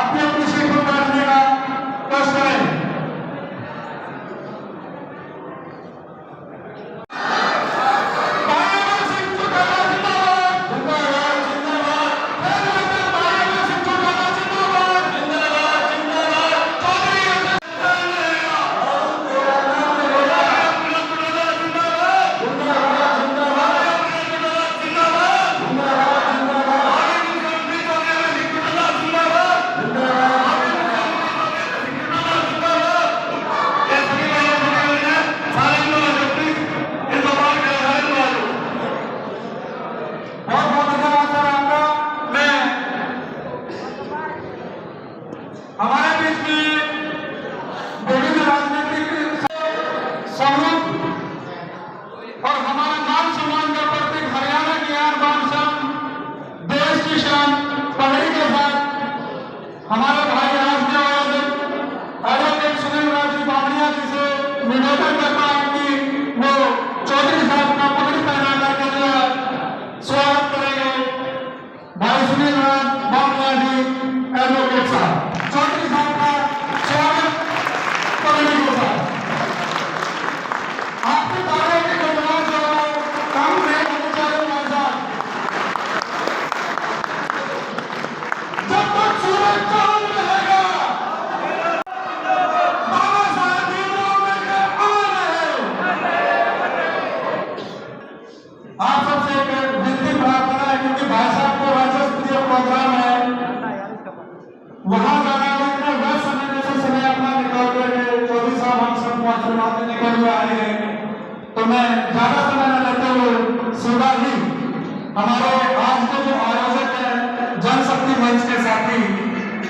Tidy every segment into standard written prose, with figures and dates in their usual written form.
अपनी अपनी सीट पर बैठने का कष्ट करें। हमारे भाई राजदेव एडवोकेट सुनील राज जी बावड़िया जी से निवेदन करता हूं कि वो चौधरी साहब का पगड़ी पहना करके जो स्वागत करेंगे। भाई सुनील राज बावड़िया जी एडवोकेट साहब, चौधरी साहब का स्वागत पगड़ी के साथ। आपके दावे की घटना जो काम नहीं होने चाहिए ऐसा, जब तक सूरज चांद रहेगा बाबा साहब भीमराव अमर रहे। आप सबसे एक विनती प्रार्थना है, क्योंकि भाई साहब को राज्य स्तरीय प्रोग्राम है, वहां जाना है, इतना व्यस्त समय में से समय अपना निकाल करके चौधरी साहब हम सबको आशीर्वाद देने के लिए आए हैं। तो मैं ज्यादा समय न लेते हुए सीधा ही हमारे आज के जो आयोजक है जनशक्ति मंच के साथी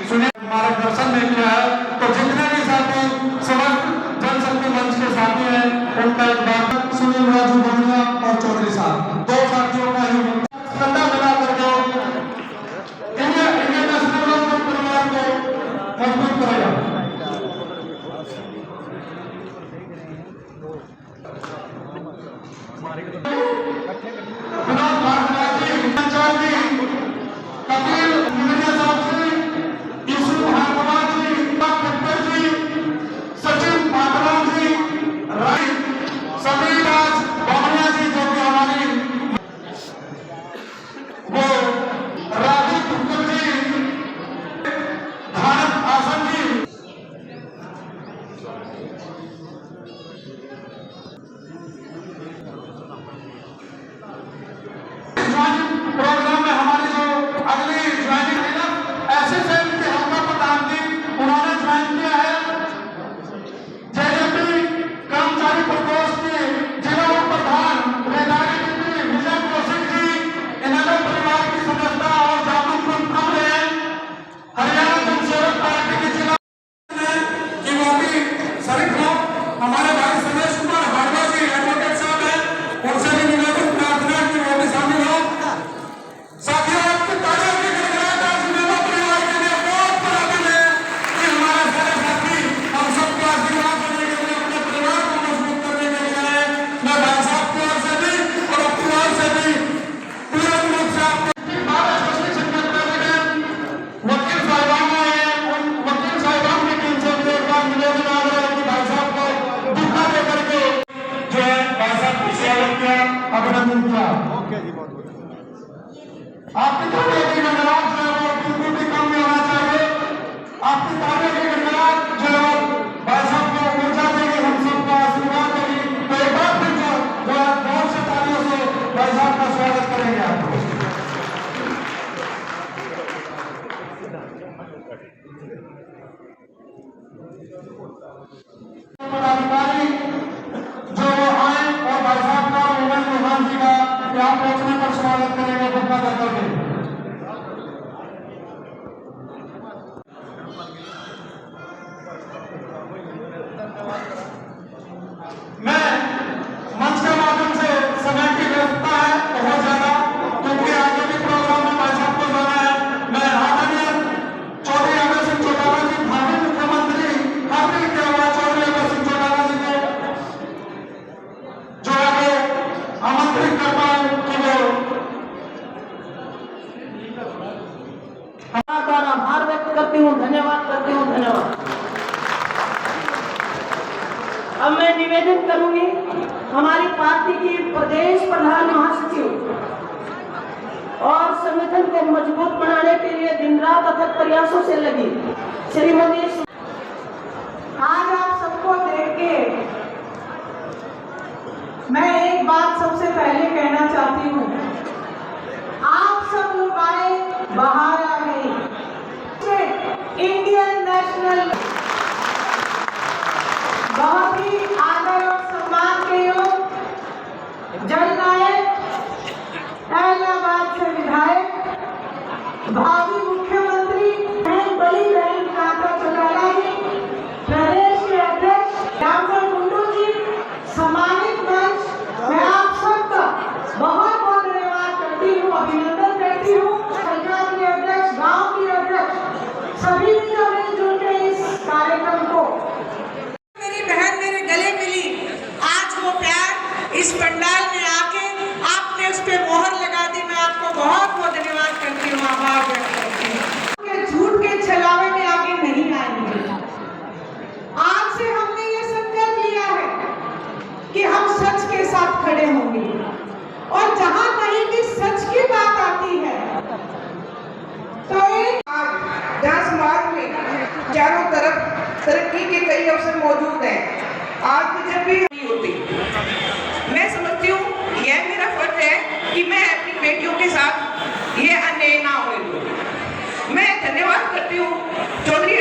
सुनील मार्गदर्शन में किया है, तो जितने भी साथी समस्त जनशक्ति मंच के साथी हैं उनका एक बार सुनील राजू बावड़िया और चौधरी साहब दो साथियों का ही कंधा मिला करके इंडियन नेशनल परिवार को मजबूत करेगा। विनोद भारद्वाज जी, पंचायत जी, कपिल मुनिया साहब जी, ईशु भारद्वाज जी, खट्टर जी, सचिन पाटवान जी, राय समीर राज बावड़िया जी, जो कि हमारी वो राजू टुक्कर जी, भारत आसन जी, प्रोग्राम में हमारी जो अगली ज्वाइनिंग ऐसे से हमका प्रधान जी उन्होंने ज्वाइन किया है। जेजेपी कर्मचारी प्रकोष्ठ के जिला उप प्रधान रेदारी विजय कौशिक जी, इन्होंने परिवार की सदस्यता और जागरूक कम रहे। हरियाणा जनसेवक पार्टी के जिला की वो भी शरीक हो। हमारे भाई सुरेश कुमार हाड़वा जी एडवोकेट साहब हैं, उनसे भी निवेदन प्रार्थना की वो भी शामिल हो। साथियों, आपकी तालियों की गड़गड़ाहट आज मेवा परिवार के लिए बहुत बड़ा दिन है कि हमारे सारे साथी हम सबको आशीर्वाद देने के लिए, अपने परिवार को मजबूत करने के लिए आए। मैं भाई साहब की ओर से भी और अपनी ओर से भी पूर्ण रूप से आपको वकील साहिबान आए, उन वकील साहिबान की टीम से भी एक बार निवेदन आ रहा है कि भाई साहब को धोखा दे करके जो है भाई साहब की स्वागत किया, अभिनंदन किया। आपकी तालियों की गड़गड़ाहट जो है वो बिल्कुल भी कम नहीं होना चाहिए। आपकी तालियों की गड़गड़ाहट जो है भाई साहब को ऊर्जा देगी, हम सबको आशीर्वाद देगी। तो एक बार फिर जो बहुत से तालियों से भाई साहब का स्वागत करेंगे आपको। पदाधिकारी जो वो आए और भाई साहब का मोहन चौहान जी का यहाँ पहुंचने पर स्वागत करेंगे धक्का दे करके। मैं मंच के माध्यम से समय की व्यवस्था है बहुत ज्यादा, क्योंकि आगे भी प्रोग्राम में भाई साहब को जाना है। मैं आदरणीय चौधरी अमर सिंह चौटाला जी, भावी मुख्यमंत्री हार्दिक किया हुआ चौधरी अमर सिंह चौटाला जी को जो है वो आमंत्रित करता हूं कि वो करती हूँ, धन्यवाद करती हूँ, धन्यवाद। अब मैं निवेदन करूंगी हमारी पार्टी की प्रदेश प्रधान महासचिव और संगठन को मजबूत बनाने के लिए दिन रात अथक प्रयासों से लगी श्रीमती। आज आप सबको देख के मैं एक बात सबसे पहले कहना चाहती हूँ, आप सब लोग आए, बाहर आ गए। इंडियन नेशनल बहुत ही आदर और सम्मान के योग जननायक, इलाहाबाद से विधायक, भावी मुख्यमंत्री बड़ी बहन काका चौटाला जी, प्रदेश के अध्यक्ष रामचंद्र कुंडू जी, सम्मानित मंच, मैं आप सबका बहुत बहुत धन्यवाद करती हूँ, अभिनंदन करती हूँ। पंचायत के अध्यक्ष, गांव के अध्यक्ष, सभी जो मिलजुल के इस कार्यक्रम को, मेरी बहन मेरे गले मिली, आज वो प्यार इस पंडाल में आके आपने उस पर मोहर लगा दी, मैं आपको बहुत बहुत धन्यवाद करती हूँ, आभार व्यक्त करती हूँ। झूठ के छलावे में आगे नहीं आएंगे। आज से हमने ये संकल्प लिया है कि हम सच के साथ खड़े होंगे और जहां कहीं भी सच की बात आती है तो जहाँ समाज में चारों तरफ तरक्की के कई अवसर मौजूद हैं, आज भी जब भी होती, मैं समझती हूँ यह मेरा फर्ज है कि मैं अपनी बेटियों के साथ ये अन्याय ना होने दूँ। मैं धन्यवाद करती हूँ चौधरी।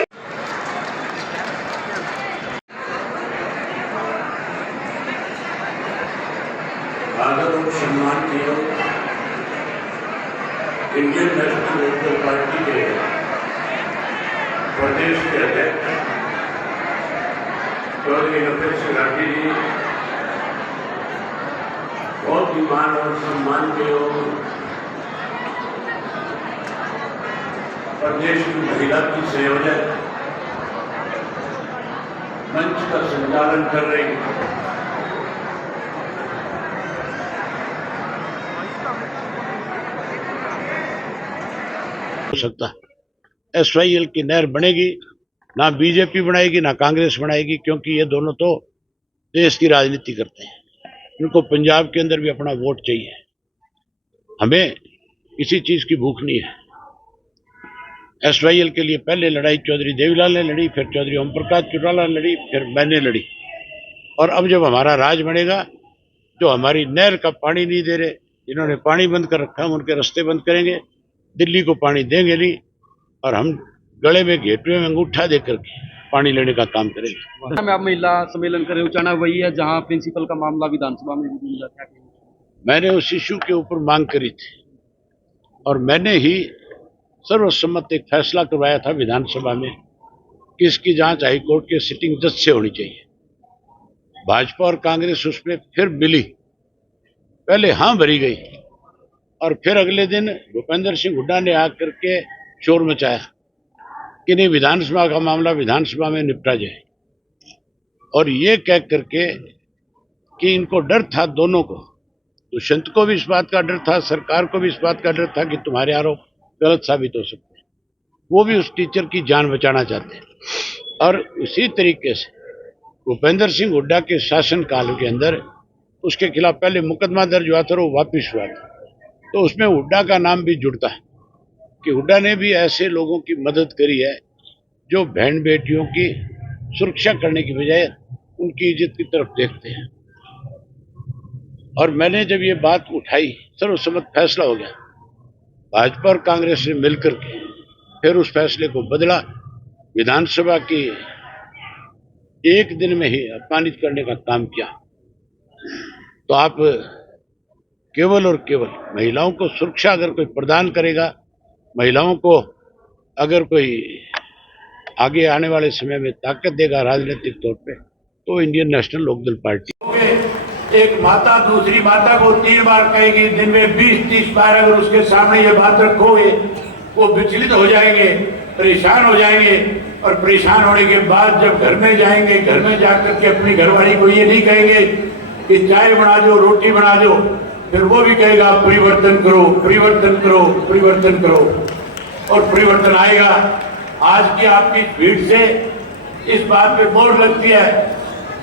आदर और सम्मान के इंडियन नेशनल लोकदल पार्टी के प्रदेश के अध्यक्ष चौधरी नफेल सिंह राठी जी, बहुत ही मान और सम्मान के प्रदेश की महिला की संयोजक मंच का संचालन कर रही हो सकता SYL की नहर बनेगी, ना बीजेपी बनाएगी ना कांग्रेस बनाएगी, क्योंकि ये दोनों तो देश की राजनीति करते हैं। इनको पंजाब के अंदर भी अपना वोट चाहिए। हमें किसी चीज की भूख नहीं है। SYL के लिए पहले लड़ाई चौधरी देवीलाल ने लड़ी, फिर चौधरी ओम प्रकाश चौटाला ने लड़ी, फिर मैंने लड़ी। और अब जब हमारा राज बनेगा, जो हमारी नहर का पानी नहीं दे रहे, जिन्होंने पानी बंद कर रखा, हम उनके रास्ते बंद करेंगे, दिल्ली को पानी देंगे नहीं, और हम गले में घेटुए में अंगूठा देकर के पानी लेने का काम करेंगे। में आप महिला सम्मेलन कर रहे हो, चाणा वही है जहां प्रिंसिपल का मामला विधानसभा में भी जाता है। मैंने उस इश्यू के ऊपर मांग करी थी और मैंने ही सर्वसम्मत एक फैसला करवाया था विधानसभा में कि इसकी जांच हाईकोर्ट के सिटिंग जज से होनी चाहिए। भाजपा और कांग्रेस उसमें फिर मिली, पहले हाँ भरी गई और फिर अगले दिन भूपेंद्र सिंह हुड्डा ने आकर के शोर मचाया कि नहीं, विधानसभा का मामला विधानसभा में निपटा जाए। और ये कह करके कि इनको डर था दोनों को, दुष्यंत को भी इस बात का डर था, सरकार को भी इस बात का डर था कि तुम्हारे आरोप गलत साबित हो सकते हैं। वो भी उस टीचर की जान बचाना चाहते हैं। और उसी तरीके से भूपेंद्र सिंह हुड्डा के शासनकाल के अंदर उसके खिलाफ पहले मुकदमा दर्ज हुआ था और वो वापिस हुआ था, तो उसमें हुड्डा का नाम भी जुड़ता है कि हुड्डा ने भी ऐसे लोगों की मदद करी है जो बहन बेटियों की सुरक्षा करने की बजाय उनकी इज्जत की तरफ देखते हैं। और मैंने जब ये बात उठाई, सर्वसम्मत फैसला हो गया, भाजपा और कांग्रेस ने मिलकर के फिर उस फैसले को बदला, विधानसभा की एक दिन में ही अपमानित करने का काम किया। तो आप केवल और केवल महिलाओं को सुरक्षा अगर कोई प्रदान करेगा, महिलाओं को अगर कोई आगे आने वाले समय में ताकत देगा राजनीतिक तौर पे, तो इंडियन नेशनल लोकदल पार्टी। एक माता दूसरी माता को 3 बार कहेगी, दिन में 20-30 बार अगर उसके सामने ये बात रखोगे, वो विचलित हो जाएंगे, परेशान हो जाएंगे। और परेशान होने के बाद जब घर में जाएंगे, घर में जाकर के अपनी घरवाली को ये नहीं कहेंगे कि चाय बना दो, रोटी बना दो, फिर वो भी कहेगा परिवर्तन करो, परिवर्तन करो, परिवर्तन करो। और परिवर्तन आएगा आज की आपकी भीड़ से इस बात पे मोहर लगती है।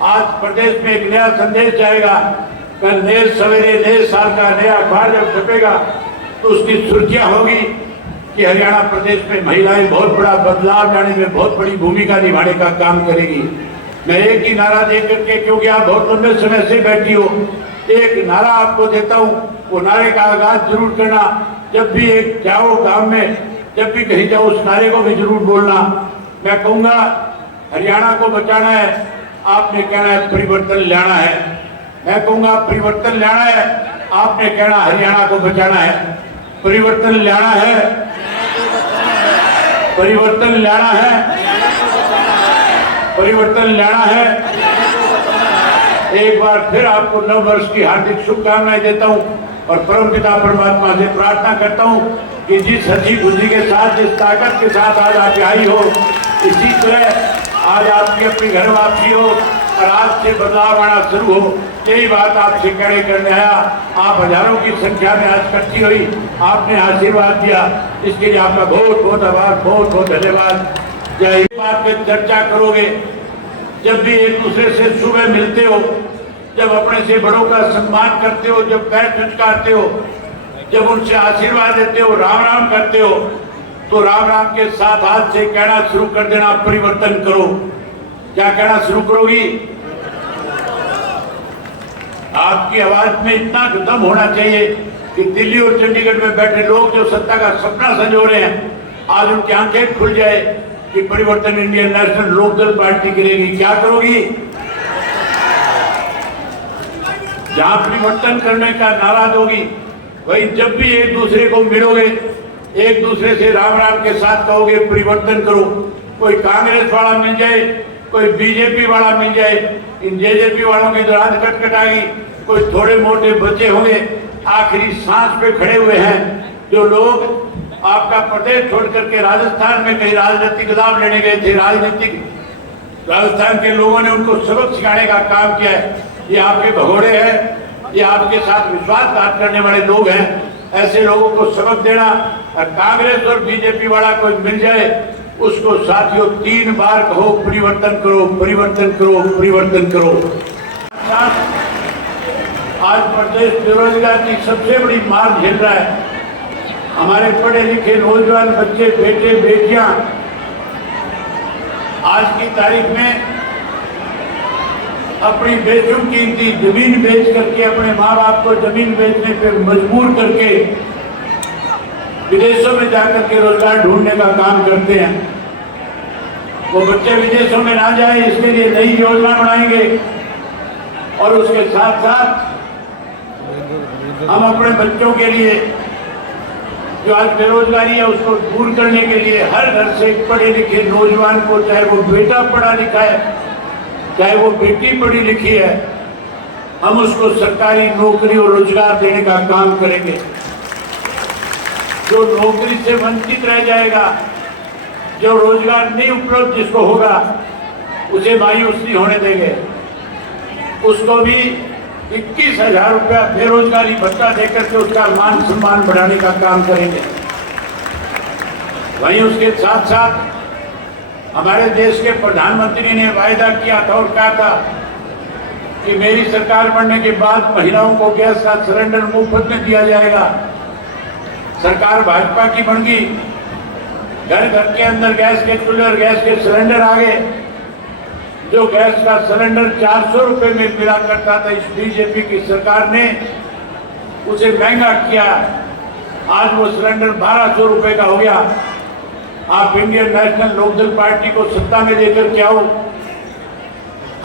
आज प्रदेश में एक नया संदेश जाएगा। कल नए सवेरे नए साल का नया अखबार जब छपेगा तो उसकी सुर्खियां होगी कि हरियाणा प्रदेश में महिलाएं बहुत बड़ा बदलाव लाने में बहुत बड़ी भूमिका निभाने का काम करेगी। मैं एक ही नारा दे करके, क्योंकि आप बहुत लंबे समय से बैठी हो, एक नारा आपको देता हूँ। वो नारे का आगाज जरूर करना। जब भी एक जाओ गांव में, जब भी कहीं जाओ, उस नारे को भी जरूर बोलना। मैं कहूंगा हरियाणा को बचाना है, आपने कहना है परिवर्तन लाना है। मैं कहूंगा परिवर्तन लाना है, आपने कहना हरियाणा को बचाना है। परिवर्तन लाना है, परिवर्तन लाना है, परिवर्तन लाना है। एक बार फिर आपको नव वर्ष की हार्दिक शुभकामनाएं देता हूं और परमपिता परमात्मा से प्रार्थना करता हूं कि जिस हंसी खुशी के साथ, जिस ताकत के साथ आज आप आई हो, इसी तरह आज आपकी अपनी घर वापसी हो और आज से बदलाव आना शुरू हो। यही बात आपसे कहने करने आया। आप हजारों की संख्या में आज इकट्ठी हुई, आपने आशीर्वाद दिया, इसके लिए आपका बहुत बहुत आभार, बहुत बहुत धन्यवाद। जय। बात पे चर्चा करोगे, जब भी एक दूसरे से सुबह मिलते हो, जब अपने से बड़ों का सम्मान करते हो, जब पैर झुकाते हो, जब उनसे आशीर्वाद देते हो, राम राम करते हो, तो राम राम के साथ हाथ से कहना शुरू कर देना, परिवर्तन करो। क्या कहना शुरू करोगी? आपकी आवाज में इतना दम होना चाहिए कि दिल्ली और चंडीगढ़ में बैठे लोग जो सत्ता का सपना संजो रहे हैं, आज उनकी आंखें खुल जाए कि परिवर्तन इंडियन नेशनल लोकदल पार्टी करेगी। क्या करोगी? जहां परिवर्तन करने का नारा दोगी, वही जब भी एक दूसरे को मिलोगे, एक दूसरे से राम राम के साथ कहोगे परिवर्तन करो। कोई कांग्रेस वाला मिल जाए, कोई बीजेपी वाला मिल जाए, इन जेजेपी वालों की रात कटकटाई, कोई थोड़े मोटे बच्चे होंगे आखिरी सांस पे खड़े हुए हैं, जो लोग आपका प्रदेश छोड़ करके राजस्थान में कहीं राजनीतिक लाभ लेने गए थे। राजस्थान के लोगों ने उनको सबक सिखाने का काम किया है। ये आपके भगोड़े हैं, ये आपके साथ विश्वासघात करने वाले लोग हैं। ऐसे लोगों को सबक देना। और कांग्रेस और बीजेपी वाला कोई मिल जाए, उसको साथियों 3 बार कहो परिवर्तन करो, परिवर्तन करो, परिवर्तन करो। आज प्रदेश बेरोजगार की सबसे बड़ी मार झेल रहा है। हमारे पढ़े लिखे नौजवान बच्चे, बेटे बेटियां आज की तारीख में अपनी बेचुकीमती जमीन बेच करके, अपने माँ बाप को जमीन बेचने पे मजबूर करके विदेशों में जाकर के रोजगार ढूंढने का काम करते हैं। वो बच्चे विदेशों में ना जाए, इसके लिए नई योजना बनाएंगे और उसके साथ साथ हम अपने बच्चों के लिए जो आज बेरोजगारी है उसको दूर करने के लिए हर घर से पढ़े लिखे नौजवान को, चाहे वो बेटा पढ़ा लिखा है, चाहे वो बेटी पढ़ी लिखी है, हम उसको सरकारी नौकरी और रोजगार देने का काम करेंगे। जो नौकरी से वंचित रह जाएगा, जो रोजगार नहीं उपलब्ध जिसको होगा, उसे मायूस नहीं होने देंगे। उसको भी 21,000 रुपया बेरोजगारी भत्ता देकर के उसका मान सम्मान बढ़ाने का काम करेंगे। वहीं उसके साथ साथ हमारे देश के प्रधानमंत्री ने वायदा किया था और कहा था कि मेरी सरकार बनने के बाद महिलाओं को गैस का सिलेंडर मुफ्त में दिया जाएगा। सरकार भाजपा की बन गई, घर घर के अंदर गैस के चूल्हे और गैस के सिलेंडर आ गए। जो गैस का सिलेंडर 400 रुपए में मिला करता था, इस बीजेपी की सरकार ने उसे महंगा किया। आज वो सिलेंडर 1200 रुपए का हो गया। आप इंडियन नेशनल लोकदल पार्टी को सत्ता में लेकर के आओ।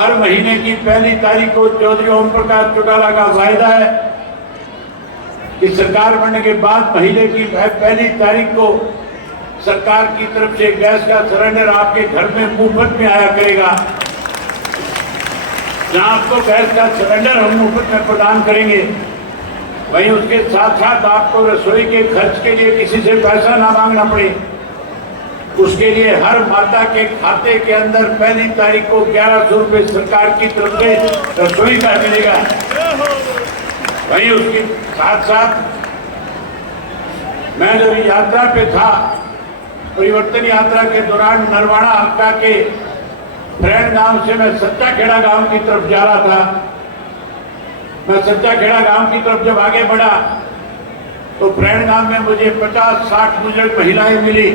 हर महीने की 1 तारीख को चौधरी ओम प्रकाश चौटाला का वायदा है कि सरकार बनने के बाद महीने की 1 तारीख को सरकार की तरफ से गैस का सिलेंडर आपके घर में मुफ्त में आया करेगा। जहां आपको गैस का सिलेंडर हम मुफ्त में प्रदान करेंगे, वहीं उसके साथ साथ आपको रसोई के खर्च के लिए किसी से पैसा ना मांगना पड़े। उसके लिए हर माता के खाते के अंदर 1 तारीख को 1100 रुपये सरकार की तरफ से रसोई का मिलेगा। वहीं उसके साथ साथ मैं जब यात्रा पे था परिवर्तन यात्रा के दौरान नरवाड़ा हल्का के फ्रेंड गांव से मैं सच्चा खेड़ा गांव की तरफ जा रहा था। मैं सच्चा खेड़ा गांव की तरफ जब आगे बढ़ा तो फ्रेंड गांव में मुझे 50-60 बुजुर्ग महिलाएं मिली।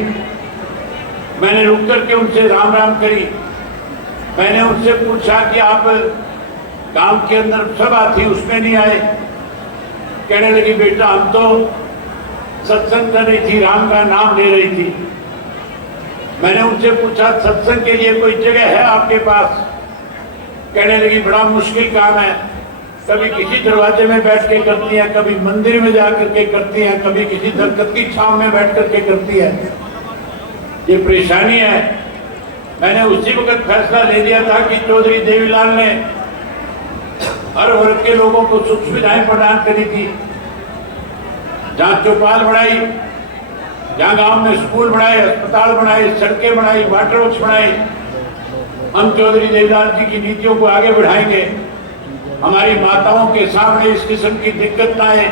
मैंने रुक करके उनसे राम राम करी। मैंने उनसे पूछा कि आप गांव के अंदर सभा थी उसमें नहीं आए? कहने लगी बेटा हम तो सत्संग कर रही थी, राम का नाम ले रही थी। मैंने उनसे पूछा सत्संग के लिए कोई जगह है आपके पास? कहने लगी बड़ा मुश्किल काम है, कभी किसी दरवाजे में बैठ के करती हैं, कभी मंदिर में जा करके करती हैं, कभी किसी दरख्त की छांव में बैठ करके करती है। ये परेशानी है। मैंने उसी वक्त फैसला ले लिया था कि चौधरी देवीलाल ने हर वर्ग के लोगों को सुख सुविधाएं प्रदान करी थी। जहाँ चौपाल बढ़ाई, जहाँ गांव में स्कूल बनाए, अस्पताल बनाए, सड़कें बनाई, वाटर वर्क्स बनाए, हम चौधरी देवीलाल जी की नीतियों को आगे बढ़ाएंगे। हमारी माताओं के सामने इस किस्म की दिक्कत ना आए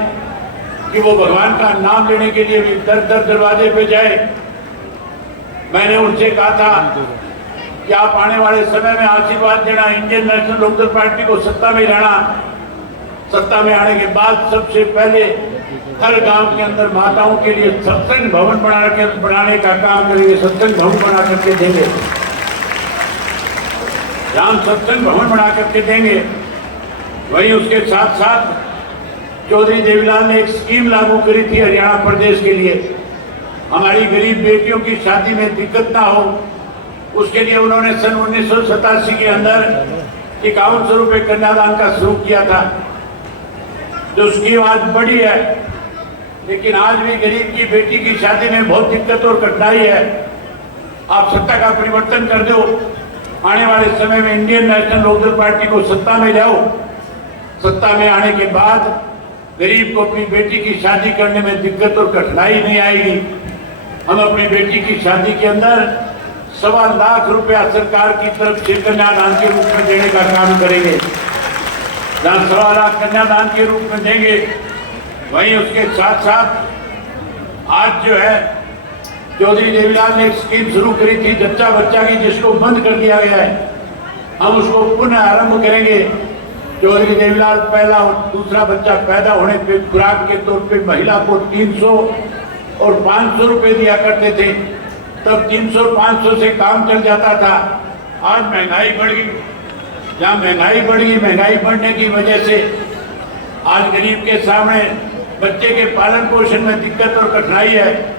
कि वो भगवान का नाम लेने के लिए भी दर दर दरवाजे पे जाए। मैंने उनसे कहा था कि आप आने वाले समय में आशीर्वाद देना, इंडियन नेशनल लोकदल पार्टी को सत्ता में लाना। सत्ता में आने के बाद सबसे पहले हर गांव के अंदर माताओं के लिए सत्संग भवन बनाने का काम करेंगे, सत्संग भवन बना करके देंगे। जहां सत्संग भवन बना करके देंगे, वहीं उसके साथ साथ चौधरी देवीलाल ने एक स्कीम लागू करी थी हरियाणा प्रदेश के लिए। हमारी गरीब बेटियों की शादी में दिक्कत ना हो, उसके लिए उन्होंने सन 1987 के अंदर 5100 रुपये कन्यादान का शुरू किया था। जो स्कीम आज बड़ी है, लेकिन आज भी गरीब की बेटी की शादी में बहुत दिक्कत और कठिनाई है। आप सत्ता का परिवर्तन कर दो, आने वाले समय में इंडियन नेशनल लोकदल पार्टी को सत्ता में लाओ। सत्ता में आने के बाद गरीब को अपनी बेटी की शादी करने में दिक्कत और कठिनाई नहीं आएगी। हम अपनी बेटी की शादी के अंदर 1.25 लाख रुपया सरकार की तरफ से कन्यादान के रूप में देने का काम करेंगे। जहाँ 1.25 लाख कन्यादान के रूप में देंगे, वहीं उसके साथ साथ आज जो है चौधरी देवीलाल ने एक स्कीम शुरू करी थी जच्चा बच्चा की, जिसको बंद कर दिया गया है। हम उसको पुनः आरंभ करेंगे। चौधरी देवीलाल पहला और दूसरा बच्चा पैदा होने पे खुराक के तौर पे महिला को 300 और 500 रुपए दिया करते थे। तब 300 और 500 से काम चल जाता था। आज महंगाई बढ़ गई। जहाँ महंगाई बढ़ गई, महंगाई बढ़ने की वजह से आज गरीब के सामने बच्चे के पालन पोषण में दिक्कत और कठिनाई है।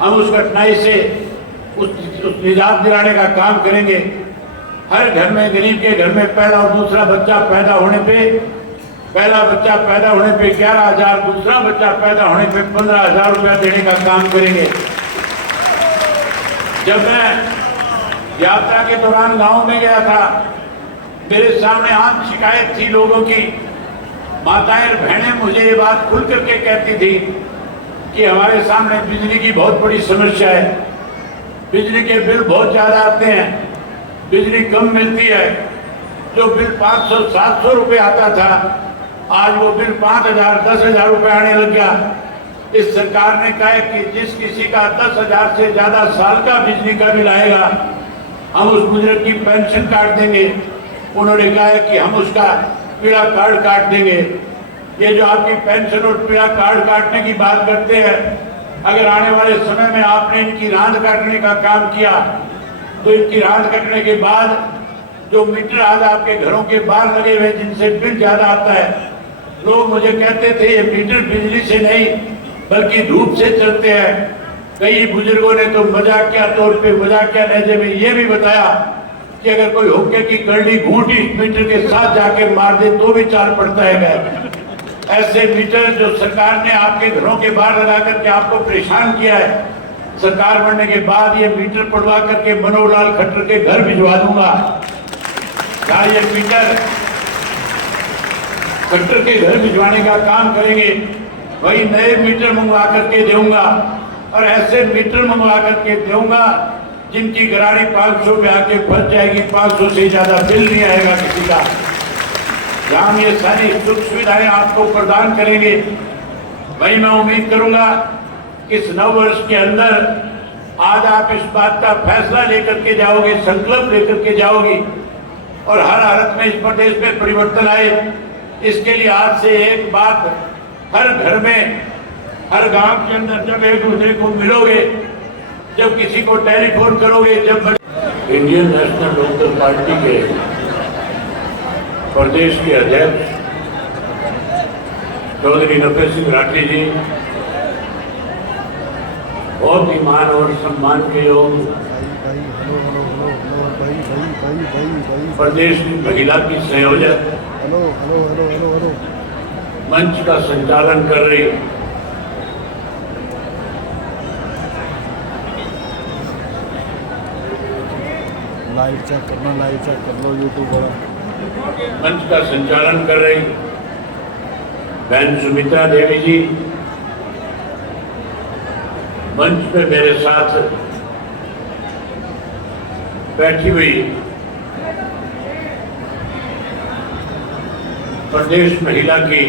हम उस कठिनाई से उस निजात दिलाने का काम करेंगे। हर घर में, गरीब के घर में पहला और दूसरा बच्चा पैदा होने पे, पहला बच्चा पैदा होने पे 11,000, दूसरा बच्चा पैदा होने पे 15,000 रुपया देने का काम करेंगे। जब मैं यात्रा के दौरान गांव में गया था, मेरे सामने आम शिकायत थी लोगों की। माताएं बहनें मुझे ये बात खुल करके कहती थी कि हमारे सामने बिजली की बहुत बड़ी समस्या है, बिजली के बिल बहुत ज्यादा आते हैं, बिजली कम मिलती है। जो बिल 500-700 रुपये आता था, आज वो बिल 5,000-10,000 रुपये आने लग गया। इस सरकार ने कहा है कि जिस किसी का 10,000 से ज्यादा साल का बिजली का बिल आएगा, हम उस बुजुर्ग की पेंशन काट देंगे। उन्होंने कहा है कि हम उसका पीला कार्ड काट देंगे। ये जो आपकी पेंशन और पीला कार्ड काटने की बात करते हैं, अगर आने वाले समय में आपने इनकी रांद काटने का काम किया, तो इनकी रांद कटने के बाद जो मीटर आज आपके घरों के बाहर लगे हुए, जिनसे बिल ज्यादा आता है, लोग मुझे कहते थे ये मीटर बिजली से नहीं बल्कि धूप से चलते हैं। कई बुजुर्गों ने तो मजाकिया तौर पे, मजाकिया लहजे में ये भी बताया कि अगर कोई हुक्के की करड़ी घूंटी मीटर के साथ जाके मार दे तो भी चाल पड़ता है। ऐसे मीटर जो सरकार ने आपके घरों के बाहर लगा करके आपको परेशान किया है, सरकार बनने के बाद ये मीटर पड़वा करके मनोहर लाल खट्टर के घर भिजवा दूंगा। क्या ये मीटर खट्टर के घर भिजवाने का काम करेंगे, वही नए मीटर मंगवा करके दूंगा। और ऐसे मीटर मंगवा करके दूंगा जिनकी गरारी 500 में आके फंस जाएगी, 500 से ज्यादा बिल नहीं आएगा किसी का। हम ये सारी सुख सुविधाएं आपको प्रदान करेंगे। वही मैं उम्मीद करूंगा कि इस नव वर्ष के अंदर आज आप इस बात का फैसला लेकर के जाओगे, संकल्प लेकर के जाओगे और हर हालत में इस प्रदेश में परिवर्तन आए। इसके लिए आज से एक बात हर घर में, हर गांव के अंदर जब एक दूसरे को मिलोगे, जब किसी को टेलीफोन करोगे, जब इंडियन नेशनल लोकदल पार्टी के प्रदेश के अध्यक्ष चौधरी नफे सिंह राठी जी बहुत ही मान और सम्मान के योग प्रदेश की महिला की संयोजक मंच का संचालन कर रही लाइव चेक कर लो यूट्यूब वाला। मंच का संचालन कर रही बहन सुमित्रा देवी जी, मंच पे मेरे साथ बैठी हुई प्रदेश महिला की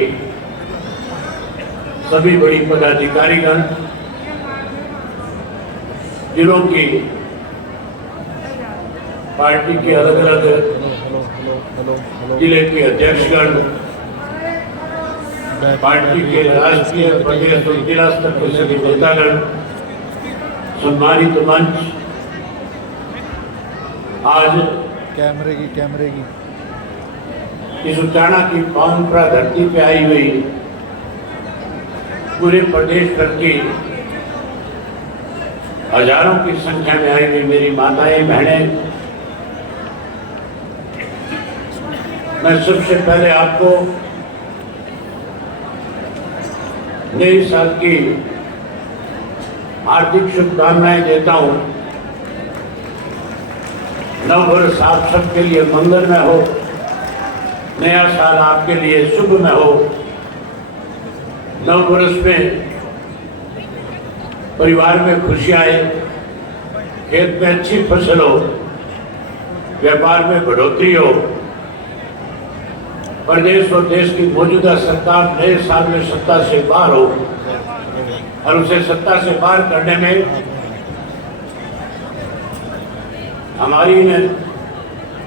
सभी बड़ी पदाधिकारीगण, जिलों की पार्टी के अलग अलग जिले के अध्यक्षगण, पार्टी के राष्ट्रीय, प्रदेश और जिला स्तर के सभी नेतागण, सम्मानित मंच, आज कैमरे की इस उचाना की पावनपुरा धरती पे आई हुई पूरे प्रदेश भर की हजारों की संख्या में आई हुई मेरी माताएं, बहनें, मैं सबसे पहले आपको नए साल की हार्दिक शुभकामनाएं देता हूं। नव वर्ष आप सबके लिए मंगलमय हो, नया साल आपके लिए शुभमय हो। नव वर्ष में परिवार में खुशी आए, खेत में अच्छी फसल हो, व्यापार में बढ़ोतरी हो, प्रदेश और देश की मौजूदा सरकार नए साल में सत्ता से बाहर हो और उसे सत्ता से बाहर करने में हमारी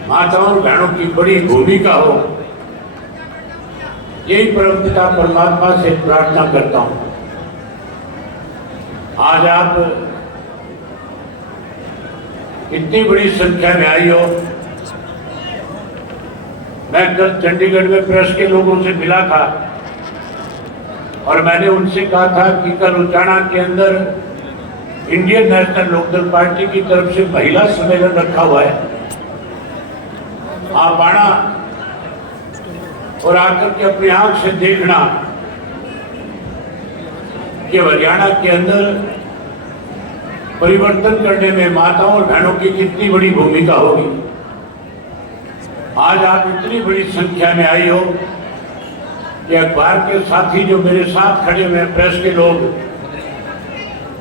माताओं और बहनों की बड़ी भूमिका हो। यही परमपिता परमात्मा से प्रार्थना करता हूं। आज आप इतनी बड़ी संख्या में आई हो। मैं कल चंडीगढ़ में प्रेस के लोगों से मिला था और मैंने उनसे कहा था कि कल उचाना के अंदर इंडियन नेशनल लोकदल पार्टी की तरफ से महिला सम्मेलन रखा हुआ है, आप आना और आकर के अपनी आंख से देखना कि हरियाणा के अंदर परिवर्तन करने में माताओं और बहनों की कितनी बड़ी भूमिका होगी। आज आप इतनी बड़ी संख्या में आई हो कि अखबार के साथी जो मेरे साथ खड़े हुए हैं, प्रेस के लोग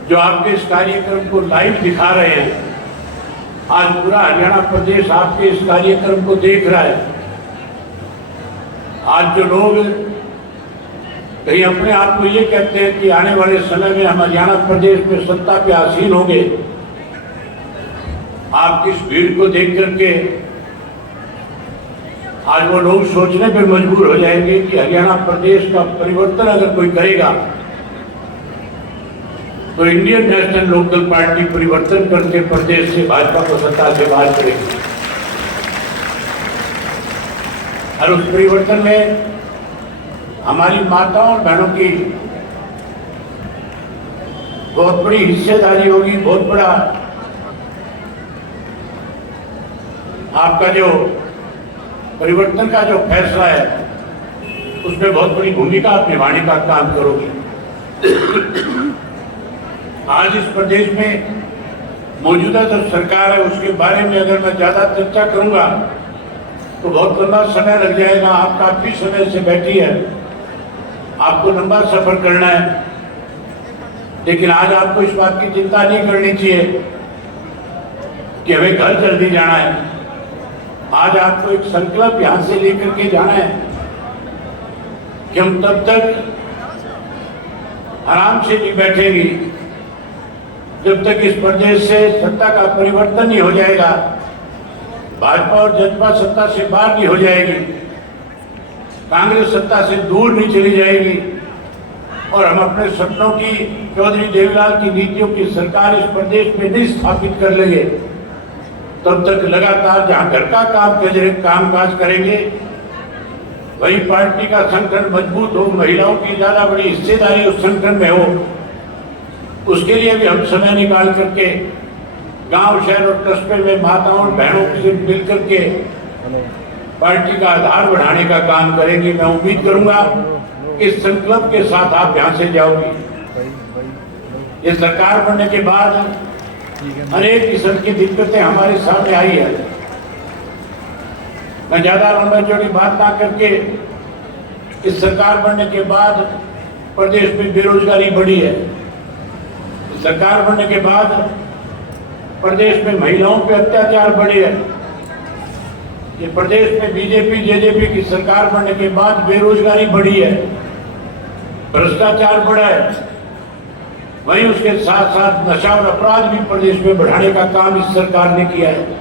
जो आपके इस कार्यक्रम को लाइव दिखा रहे हैं, आज पूरा हरियाणा प्रदेश आपके इस कार्यक्रम को देख रहा है। आज जो लोग कहीं अपने आप को ये कहते हैं कि आने वाले समय में हम हरियाणा प्रदेश में सत्ता पे आसीन होंगे, आपकी इस भीड़ को देख करके आज वो लोग सोचने पे मजबूर हो जाएंगे कि हरियाणा प्रदेश का परिवर्तन अगर कोई करेगा तो इंडियन नेशनल लोकदल पार्टी परिवर्तन करके प्रदेश से भाजपा को सत्ता से बाहर करेगी। और उस परिवर्तन में हमारी माताओं और बहनों की बहुत बड़ी हिस्सेदारी होगी। बहुत बड़ा आपका जो परिवर्तन का जो फैसला है उसमें बहुत बड़ी भूमिका आप निभाने का काम करोगे। आज इस प्रदेश में मौजूदा जो सरकार है उसके बारे में अगर मैं ज्यादा चर्चा करूंगा तो बहुत लंबा समय लग जाएगा। आप काफी समय से बैठी है, आपको लंबा सफर करना है, लेकिन आज आपको इस बात की चिंता नहीं करनी चाहिए कि हमें घर जल्दी जाना है। आज आपको एक संकल्प यहां से लेकर के जाना है कि हम तब तक आराम से नहीं बैठेंगे जब तक इस प्रदेश से सत्ता का परिवर्तन नहीं हो जाएगा, भाजपा और जसपा सत्ता से बाहर नहीं हो जाएगी, कांग्रेस सत्ता से दूर नहीं चली जाएगी और हम अपने सपनों की चौधरी देवीलाल की नीतियों की सरकार इस प्रदेश में नहीं स्थापित कर लेंगे, तब तक लगातार जहां घर का कामकाज करेंगे, वही पार्टी का संगठन मजबूत हो, महिलाओं की ज्यादा बड़ी हिस्सेदारी उस संगठन में हो, उसके लिए भी हम समय निकाल करके गांव, शहर और कस्बे में माताओं और बहनों से मिल करके पार्टी का आधार बढ़ाने का काम करेंगे। मैं उम्मीद करूंगा इस संकल्प के साथ आप यहां से जाओगे। ये सरकार बनने के बाद अनेक किस्म की दिक्कतें हमारे सामने आई है। मैं ज्यादा लंबा चौड़ी बात ना करके, इस सरकार बनने के बाद प्रदेश में बेरोजगारी बढ़ी है। इस सरकार बनने के बाद प्रदेश में महिलाओं पे अत्याचार बढ़े हैं। ये प्रदेश में बीजेपी जेजेपी की सरकार बनने के बाद बेरोजगारी बढ़ी है, भ्रष्टाचार बढ़ा है। वहीं उसके साथ साथ नशा और अपराध भी प्रदेश में बढ़ाने का काम इस सरकार ने किया है।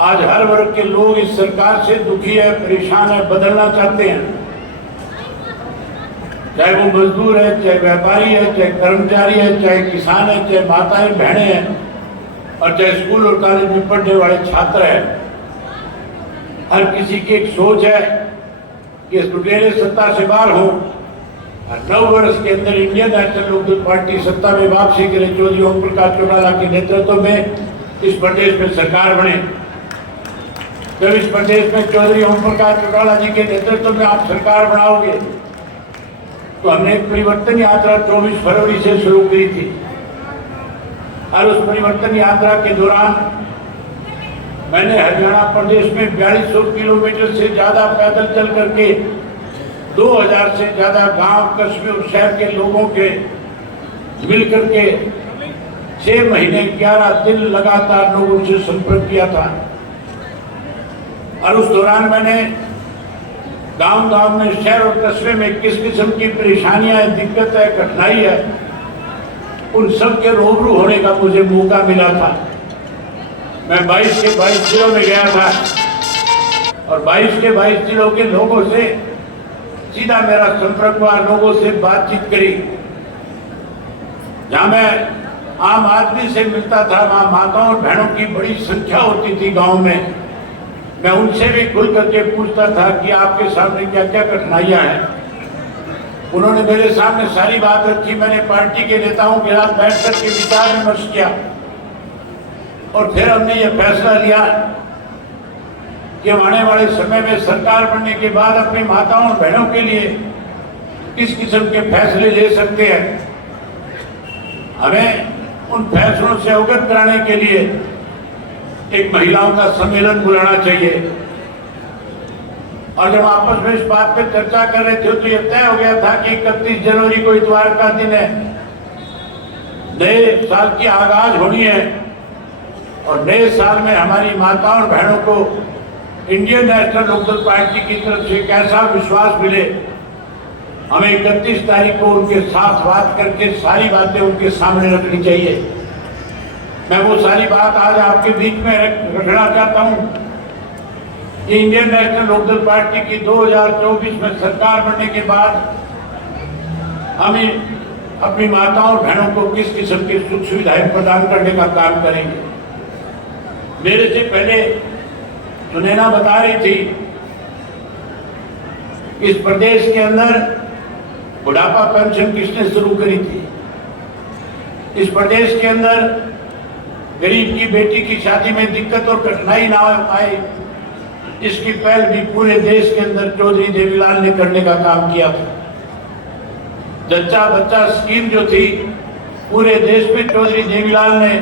आज हर वर्ग के लोग इस सरकार से दुखी है, परेशान है, बदलना चाहते हैं। चाहे वो मजदूर है, चाहे व्यापारी है, चाहे कर्मचारी है, चाहे किसान है, चाहे माताएं बहनें हैं और चाहे स्कूल और कॉलेज में पढ़ने वाले छात्र हैं। हर किसी की एक सोच है कि लुटेरे सत्ता से बाहर हो और 9 वर्ष के अंदर इंडियन नेशनल लोकदल पार्टी सत्ता में वापसी करे, चौधरी ओम प्रकाश चौटाला के नेतृत्व में इस प्रदेश में सरकार बने। जब इस प्रदेश में चौधरी ओम प्रकाश चौटाला जी के नेतृत्व में आप सरकार बनाओगे, तो हमने एक परिवर्तन यात्रा 24 फरवरी से शुरू की थी और उस परिवर्तन यात्रा के दौरान मैंने हरियाणा प्रदेश में 4200 किलोमीटर से ज्यादा पैदल चल करके 2000 से ज्यादा गांव, कस्बे और शहर के लोगों के मिल करके 6 महीने 11 दिन लगातार लोगों से संपर्क किया था। और उस दौरान मैंने गांव में, शहर और कस्बे में किस किस्म की परेशानियां है, दिक्कत है, कठिनाई है, उन सब के रूबरू होने का मुझे मौका मिला था। मैं 22 के 22 जिलों में गया था और 22 के 22 जिलों के लोगों से सीधा मेरा संपर्क हुआ, लोगों से बातचीत करी। जहां मैं आम आदमी से मिलता था, वहां माताओं और बहनों की बड़ी संख्या होती थी गांव में। मैं उनसे भी खुल करके पूछता था कि आपके सामने क्या क्या कठिनाइयां हैं। उन्होंने मेरे सामने सारी बात रखी। मैंने पार्टी के नेताओं के साथ बैठ करके विचार विमर्श किया और फिर हमने ये फैसला लिया कि आने वाले समय में सरकार बनने के बाद अपनी माताओं और बहनों के लिए किस किस्म के फैसले ले सकते हैं। हमें उन फैसलों से अवगत कराने के लिए एक महिलाओं का सम्मेलन बुलाना चाहिए। और जब आपस में इस बात पे चर्चा कर रहे थे तो ये तय हो गया था कि 31 जनवरी को इतवार का दिन है, नए साल की आगाज होनी है और नए साल में हमारी माताओं और बहनों को इंडियन नेशनल लोकदल पार्टी की तरफ से कैसा विश्वास मिले। हमें 31 तारीख को उनके साथ बात करके सारी बातें उनके सामने रखनी चाहिए। मैं वो सारी बात आज आपके बीच में रखना चाहता हूं कि इंडियन नेशनल लोकदल पार्टी की 2024 में सरकार बनने के बाद हम अपनी माताओं और बहनों को किस किस्म की सुख सुविधाएं प्रदान करने का काम करेंगे। मेरे से पहले सुनैना बता रही थी, इस प्रदेश के अंदर बुढ़ापा पेंशन किसने शुरू करी थी। इस प्रदेश के अंदर गरीब की बेटी की शादी में दिक्कत और कठिनाई ना आए, इसकी पहल भी पूरे देश के अंदर चौधरी देवीलाल ने करने का काम किया था। जच्चा बच्चा स्कीम जो थी पूरे देश में चौधरी देवीलाल ने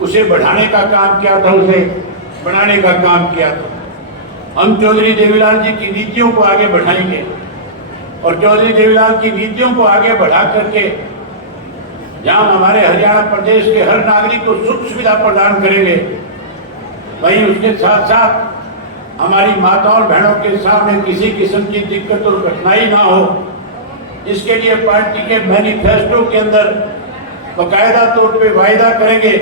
उसे बढ़ाने का काम किया था, उसे बनाने का काम किया था। हम चौधरी देवीलाल जी की नीतियों को आगे बढ़ाएंगे और चौधरी देवीलाल की नीतियों को आगे बढ़ा करके जहां हमारे हरियाणा प्रदेश के हर नागरिक को सुख सुविधा प्रदान करेंगे, वहीं उसके साथ साथ हमारी माताओं और बहनों के सामने किसी किस्म की दिक्कत और कठिनाई ना हो, इसके लिए पार्टी के मैनिफेस्टो के अंदर बाकायदा तौर पे वायदा करेंगे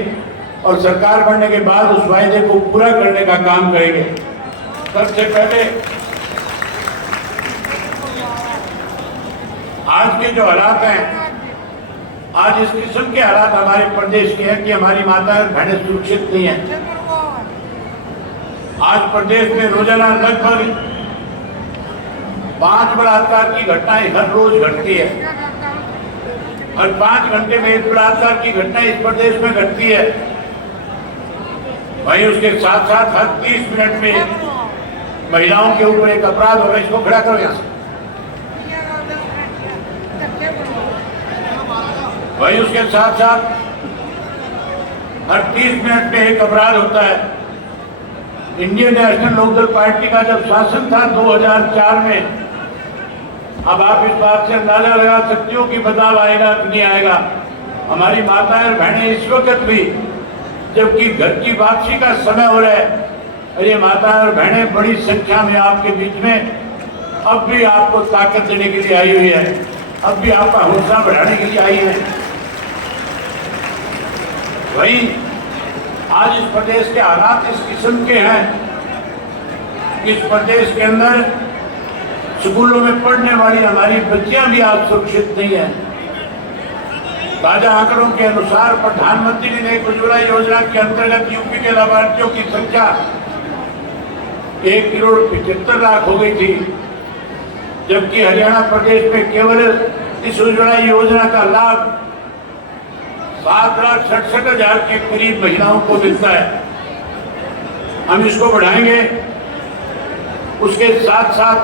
और सरकार बनने के बाद उस वायदे को पूरा करने का काम करेंगे। सबसे पहले आज के जो हालात हैं, आज इस किस्म के हालात हमारे प्रदेश के हैं कि हमारी माताएं और बहनें सुरक्षित नहीं हैं। आज प्रदेश में रोजाना लगभग 5 बलात्कार की घटनाएं हर रोज घटती है। हर 5 घंटे में एक बलात्कार की घटना इस प्रदेश में घटती है। वहीं उसके साथ साथ हर 30 मिनट में महिलाओं के ऊपर एक अपराध हो रहा है। इसको खड़ा करो यहां से। वहीं उसके साथ साथ हर 30 मिनट में एक अपराध होता है। इंडियन नेशनल लोकदल पार्टी का जब शासन था 2004 में, अब आप इस बात से अंदाजा लगा सकते हो कि बदलाव आएगा कि नहीं आएगा। हमारी माताएं और बहनें इस वक्त भी, जबकि घर की वापसी का समय हो रहा है, और ये माताएं और बहनें बड़ी संख्या में आपके बीच में अब भी आपको ताकत देने के लिए आई हुई है, अब भी आपका हौसला बढ़ाने के लिए आई है। वहीं आज इस प्रदेश के हालात इस किस्म के हैं, इस प्रदेश के अंदर स्कूलों में पढ़ने वाली हमारी बच्चियां भी आज सुरक्षित नहीं है। ताजा आंकड़ों के अनुसार प्रधानमंत्री ने उज्ज्वला योजना के अंतर्गत यूपी के लाभार्थियों की संख्या 1,75,00,000 हो गई थी, जबकि हरियाणा प्रदेश में केवल इस उज्ज्वला योजना का लाभ 7,67,000 के करीब महिलाओं को मिलता है। हम इसको बढ़ाएंगे। उसके साथ साथ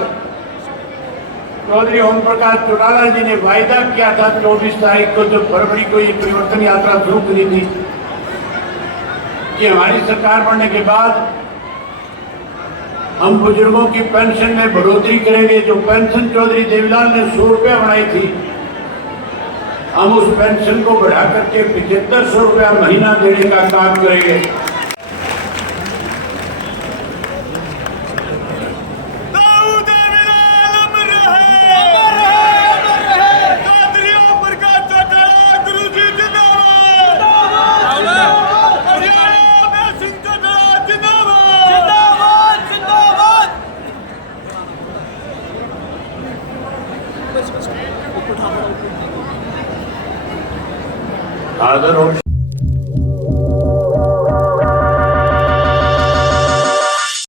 चौधरी ओम प्रकाश चौटाला जी ने वायदा किया था 24 तारीख को, जब फरवरी को ये परिवर्तन यात्रा शुरू करी थी, कि हमारी सरकार बनने के बाद हम बुजुर्गों की पेंशन में बढ़ोतरी करेंगे। जो पेंशन चौधरी देवीलाल ने 100 रुपया बनाई थी, हम उस पेंशन को बढ़ा करके 7500 रुपया महीना देने का काम करेंगे। आदर और